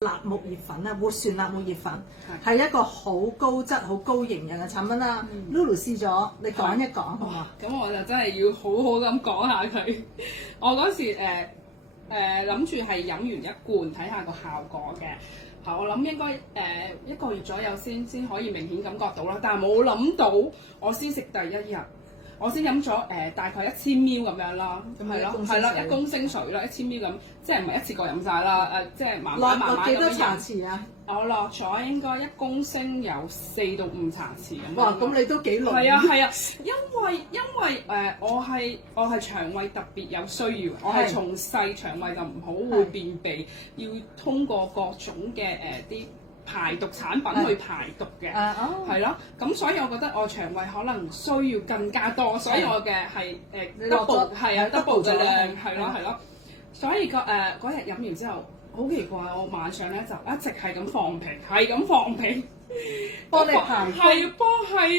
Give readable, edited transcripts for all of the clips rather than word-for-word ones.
辣木葉粉咧，活旋辣木葉粉係一個好高質、好高營養嘅產品啦。Lulu 試咗，你講一講好嘛？咁我就真係要好好咁講下佢。我嗰時諗住係飲完一罐睇下個效果嘅。我諗應該1個月左右先可以明顯感覺到啦。但係冇諗到我先食第一日，我先飲咗大概1000 ml 咁樣啦，係咯，係啦，1公升水啦，1000 ml 咁，即係唔係一次過飲晒啦，即係慢慢咁落幾多茶飲。匙啊？我落咗應該1公升有4到5茶匙咁。哇！咁你都幾濃？係啊係啊，因為我係腸胃特別有需要，我係從細腸胃就唔好會便秘，要通過各種嘅啲排毒產品去排毒嘅，係咯。咁所以我覺得我腸胃可能需要更加多，所以我嘅係double 係啊 double 嘅量係咯。所以嗰日飲完之後。好奇怪，我晚上咧就一直係咁放屁，幫你排係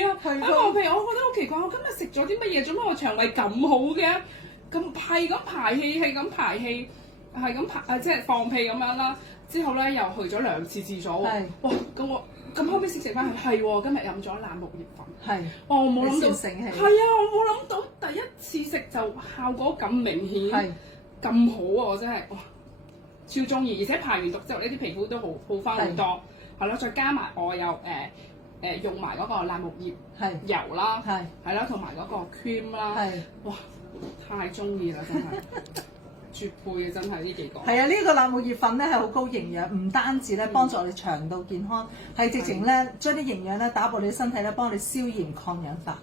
啊，係放屁，我覺得好奇怪，我今日食咗啲乜嘢？做乜我腸胃咁好嘅？咁係咁排氣，係咁排氣，係咁排即係放屁咁樣啦。之後咧又去咗2次廁所喎。哇！咁我後尾食翻係喎，今日飲咗辣木葉粉。係。我冇諗到。係啊，我冇諗到第一次食就效果咁明顯，咁好啊！我真係哇！超中意，而且排完毒之後呢啲皮膚都好翻好多，係咯，再加埋我又用埋嗰個辣木葉油啦，係啦，同埋嗰個 cream 啦，哇，太中意啦，真係絕配嘅，真係呢幾個。係啊，呢個辣木葉粉咧係好高營養，唔單止咧幫助你腸道健康，係直情咧將啲營養咧打入你身體咧，幫你消炎抗氧化。